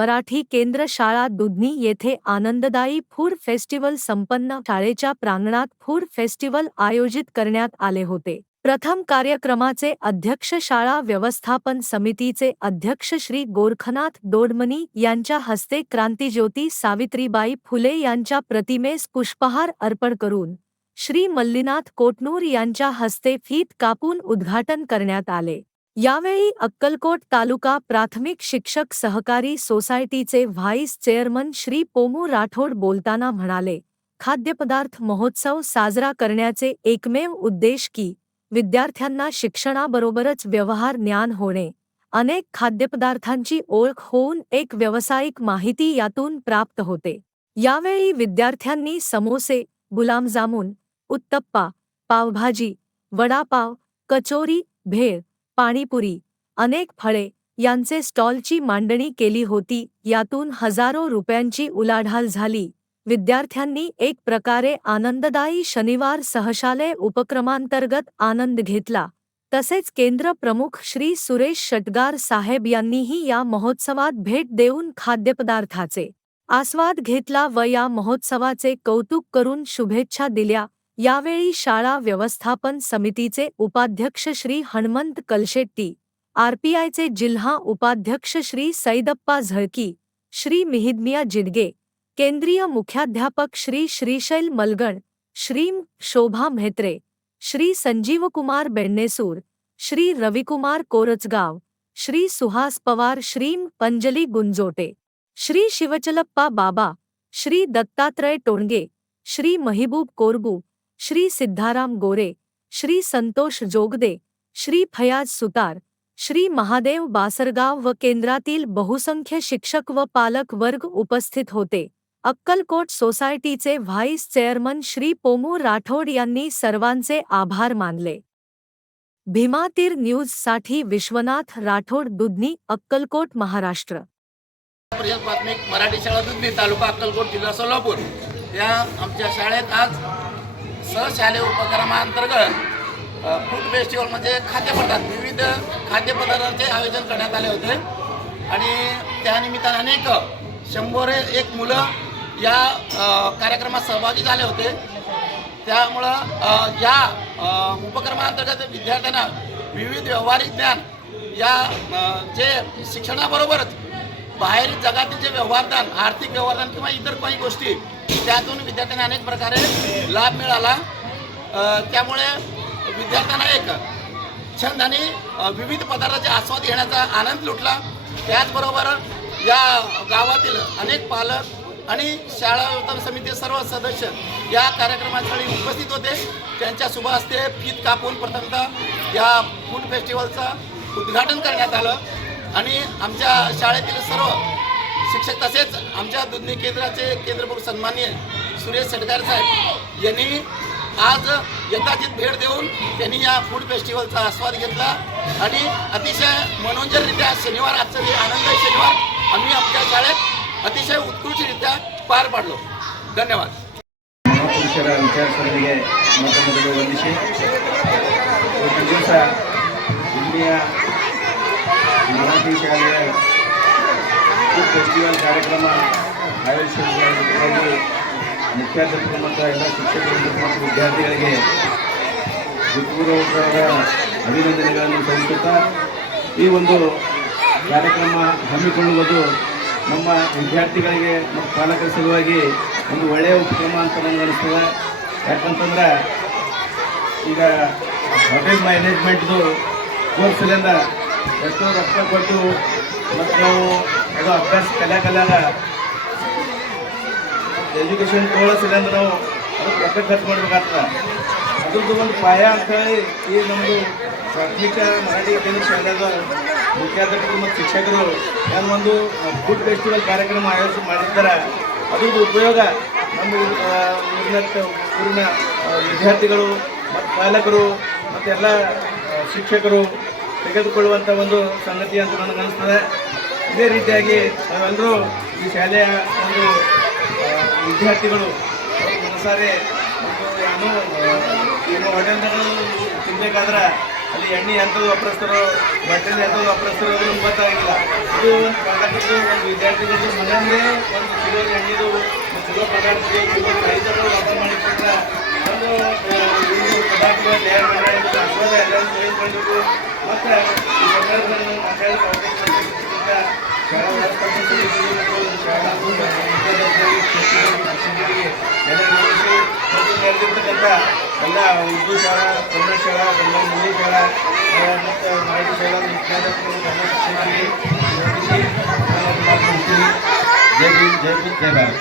मराठी केंद्र शाळा दुधनी येथे आनंददायी फूड फेस्टिवल संपन्न. शाळेच्या प्रांगणात फूड फेस्टिवल आयोजित करण्यात आले होते. प्रथम कार्यक्रमाचे अध्यक्ष शाळा व्यवस्थापन समितीचे अध्यक्ष श्री गोरखनाथ दोडमनी यांच्या हस्ते क्रांतिज्योती सावित्रीबाई फुले यांच्या प्रतिमेस पुष्पहार अर्पण करून श्री मल्लीनाथ कोटनूर यांच्या हस्ते फीत कापून उद्घाटन करण्यात आले. यावेळी अक्कलकोट तालुका प्राथमिक शिक्षक सहकारी सोसायटीचे व्हाईस चेअरमन श्री पोमू राठोड बोलताना म्हणाले, खाद्यपदार्थ महोत्सव साजरा करण्याचे एकमेव उद्देश की विद्यार्थ्यांना शिक्षणाबरोबरच व्यवहार ज्ञान होणे, अनेक खाद्यपदार्थांची ओळख होऊन एक व्यावसायिक माहिती यातून प्राप्त होते. यावेळी विद्यार्थ्यांनी समोसे, गुलामजामुन, उत्तप्पा, पावभाजी, वडापाव, कचोरी, भेळ, पाणीपुरी, अनेक फळे यांचे स्टॉलची मांडणी केली होती. यातून हजारो रुपयांची उलाढाल झाली. विद्यार्थ्यांनी एक प्रकारे आनंददायी शनिवार सहशालेय उपक्रमांतर्गत आनंद घेतला. तसेच केंद्र प्रमुख श्री सुरेश शटगार साहेब यांनीही या महोत्सवात भेट देऊन खाद्यपदार्थाचे आस्वाद घेतला व या महोत्सवाचे कौतुक करून शुभेच्छा दिल्या. यावेळी शाळा व्यवस्थापन समितीचे उपाध्यक्ष श्री हनुमंत कलशेट्टी, आरपीआयचे जिल्हा उपाध्यक्ष श्री सईदप्पा झळकी, श्री मिहिदमिया जिडगे, केंद्रीय मुख्याध्यापक श्री श्रीशैल मलगण, श्री शोभा म्हेत्रे, श्री संजीवकुमार बेण्णेसूर, श्री रविकुमार कोरचगाव, श्री सुहास पवार, श्री पंजली गुंजोटे, श्री शिवचलप्पा बाबा, श्री दत्तात्रय टोणगे, श्री महिबूब कोरगू, श्री सिद्धाराम गोरे, श्री संतोष जोगदे, श्री फयाज सुतार, श्री महादेव बासरगाव व केंद्रातील बहुसंख्य शिक्षक व पालक वर्ग उपस्थित होते. अक्कलकोट सोसायटीचे व्हाईस चेअरमन श्री पोमू राठोड यांनी सर्वांचे आभार मानले. भीमातीर न्यूजसाठी विश्वनाथ राठोड, दुधनी, अक्कलकोट, महाराष्ट्र. प्राथमिक मराठी शाळा दुधनी, तालुका अक्कलकोट, जिल्हा सोलापूर या आमच्या शाळेत आज सहशालेय उपक्रमांतर्गत फूड फेस्टिवल म्हणजे खाद्यपदार्थ, विविध खाद्यपदार्थांचे आयोजन करण्यात आले होते आणि त्यानिमित्ताने अनेक 101 मुलं या कार्यक्रमात सहभागी झाले होते. त्यामुळं या उपक्रमांतर्गत विद्यार्थ्यांना विविध व्यावहारिक ज्ञान या जे शिक्षणाबरोबरच बाहेर जगातील जे व्यवहारदान, आर्थिक व्यवहारदान किंवा इतर काही गोष्टी त्यातून विद्यार्थ्यांना अनेक प्रकारे लाभ मिळाला. त्यामुळे विद्यार्थ्यांना एक छंद आणि विविध पदार्थाचे आस्वाद घेण्याचा आनंद लुटला. त्याचबरोबर या गावातील अनेक पालक आणि शाळा व्यवस्थापन समितीचे सर्व सदस्य या कार्यक्रमासाठी उपस्थित होते. त्यांच्या शुभ हस्ते फीत कापून प्रथमतः या फूड फेस्टिवलचं उद्घाटन करण्यात आलं आणि आमच्या शाळेतील सर्व शिक्षक तसेच आमच्या दुधनी केंद्राचे केंद्रप्रमुख सन्माननीय सुरेश शटगार साहेब यांनी आज यथाचित भेट देऊन त्यांनी या फूड फेस्टिवलचा आस्वाद घेतला आणि अतिशय मनोरंजनरित्या आजचा हे आनंददायी शनिवार आम्ही आमच्या शाळेत अतिशय उत्कृष्टरित्या पार पाडलो. धन्यवाद. मराठी शालेय फूड फेस्टिवल ಕಾರ್ಯಕ್ರಮ ಆಯೋಜಿಸಿರುವುದಕ್ಕಾಗಿ ಮುಖ್ಯಾಧ್ಯಾಪಕರು ಮತ್ತು ಎಲ್ಲ ಶಿಕ್ಷಕರು ಮತ್ತು ವಿದ್ಯಾರ್ಥಿಗಳಿಗೆ ಹೃತ್ಪೂರ್ವಕ ಅಭಿನಂದನೆಗಳನ್ನು ಸಲ್ಲಿಸುತ್ತಾ ಈ ಒಂದು ಕಾರ್ಯಕ್ರಮ ಹಮ್ಮಿಕೊಳ್ಳುವುದು ನಮ್ಮ ವಿದ್ಯಾರ್ಥಿಗಳಿಗೆ ಮತ್ತು ಪಾಲಕರ ಸಲುವಾಗಿ ಒಂದು ಒಳ್ಳೆಯ ಉಪಕ್ರಮ ಅಂತ ನನಗೆ ಅನಿಸ್ತದೆ. ಯಾಕಂತಂದ್ರೆ ಈಗ ಹೋಟೆಲ್ ಮ್ಯಾನೇಜ್ಮೆಂಟ್ದು ಕೋರ್ಸಲ್ಲಿಂದ ಎಷ್ಟೋ ರೊಕ್ಕ ಕೊಟ್ಟು ಮತ್ತು ನಾವು ಅದು ಅಭ್ಯಾಸ ಕಲ್ಯಾಗ ಎಜುಕೇಷನ್ ತೊಗೊಳಿಸಿದ್ರೆ ನಾವು ಅದಕ್ಕೆ ರೊಕ್ಕ ಖರ್ಚು ಮಾಡಬೇಕಾಗ್ತದೆ. ಅದ್ರದ್ದು ಒಂದು ಪಾಯ ಅಂತೇಳಿ ಈ ನಮ್ಮದು ಪ್ರಾಥಮಿಕ ಮರಾಠಿ ಕೇಂದ್ರ ಶಾಲೆದ ಮುಖ್ಯಾಧ್ಯಾಪಕರು ಮತ್ತು ಶಿಕ್ಷಕರು ಏನು ಒಂದು ಫುಡ್ ಫೆಸ್ಟಿವಲ್ ಕಾರ್ಯಕ್ರಮ ಆಯೋಜನೆ ಮಾಡಿದ್ದಾರೆ. ಅದ್ರದ್ದು ಉಪಯೋಗ ನಮ್ಮ ಊರಿನ ವಿದ್ಯಾರ್ಥಿಗಳು ಮತ್ತು ಪಾಲಕರು ಮತ್ತು ಎಲ್ಲ ಶಿಕ್ಷಕರು ತೆಗೆದುಕೊಳ್ಳುವಂಥ ಒಂದು ಸಂಗತಿ ಅಂತ ನನಗೆ ಅನಿಸ್ತದೆ. ಇದೇ ರೀತಿಯಾಗಿ ನಾವೆಲ್ಲರೂ ಈ ಶಾಲೆಯ ಒಂದು ವಿದ್ಯಾರ್ಥಿಗಳು ಮನಸಾರೆ ಒಂದು ಏನೋ ಹೋಟೆಲ್ಗಳು ತಿನ್ನಬೇಕಾದ್ರೆ ಅಲ್ಲಿ ಎಣ್ಣೆ ಎಂಥದ್ದು ವಾಪರಿಸ್ತಾರೋ ಬಟ್ಟೆಲಿ ಎಂಥದ್ದು ವಾಪರಿಸ್ತಾರೋ ಅದು ನಮ್ಗೆ ಗೊತ್ತಾಗಿಲ್ಲ. ಇದು ಒಂದು ಕರ್ನಾಟಕದ ಒಂದು ವಿದ್ಯಾರ್ಥಿಗಳು ಮನೆಯಲ್ಲೇ ಒಂದು ಚಲೋ ಎಣ್ಣೆದು ಚಲೋ ಪದಾರ್ಥಗಳು ಚಲೋ ರೈತರು ವ್ಯಾಪಾರ ಮಾಡಿಕೊಂಡ್ರೆ ಒಂದು ಪದಾರ್ಥಗಳು ತಯಾರು ಮಾಡೋದು ಅಸೋದ ಎಲ್ಲರೂ ತೆಗೆದುಕೊಂಡು ಮತ್ತು ಈ ಸರ್ಕಾರವನ್ನು ಮಾತಾಡೋದು ಅವಕಾಶ ಮಾಡಿಕೊಟ್ಟಿದ್ದರಿಂದ ಶಾಲಾ ವ್ಯವಸ್ಥಾಪಕರಿಗೆ ಮತ್ತು ಶಾಲಾ ಶಿಕ್ಷಕರಿಗೆ ಎಲ್ಲ ಗಮನಿಸಿ ಮತ್ತು ನೆರೆದಿರ್ತಕ್ಕಂಥ ಎಲ್ಲ ಉರ್ದು ಶಾಲಾ, ಕನ್ನಡ ಶಾಲಾ, ಕನ್ನಡ ಹಿಂದಿ ಶಾಲಾ ಮತ್ತು ಮರಾಠಿ ಶಾಲಾ ವಿದ್ಯಾರ್ಥಿಗಳು ಕನ್ನಡ ಶಿಕ್ಷಕರಿಗೆ ವಂದಿಸಿ ನಾನು ಮಾತನಾಡ್ತೀನಿ. ಜೈ ಭೀಮ್, ಜೈ ಭೀಮ್, ಜೈ ಭಾರತ್.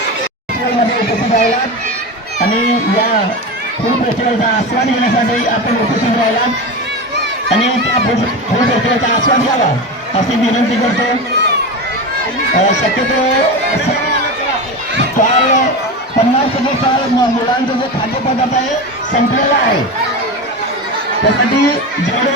उपस्थित राहिलात आणि या फूड फेस्टिवलचा आस्वाद घेण्यासाठी आपण उपस्थित राहिलात आणि त्या फूड फेस्टिवलचा आस्वाद घ्यावा अशी विनंती करतो. शक्यतो स्टॉल 50% स्टॉल मुलांचा जो खाद्यपदार्थ आहे संपलेला आहे. त्यासाठी जेवढे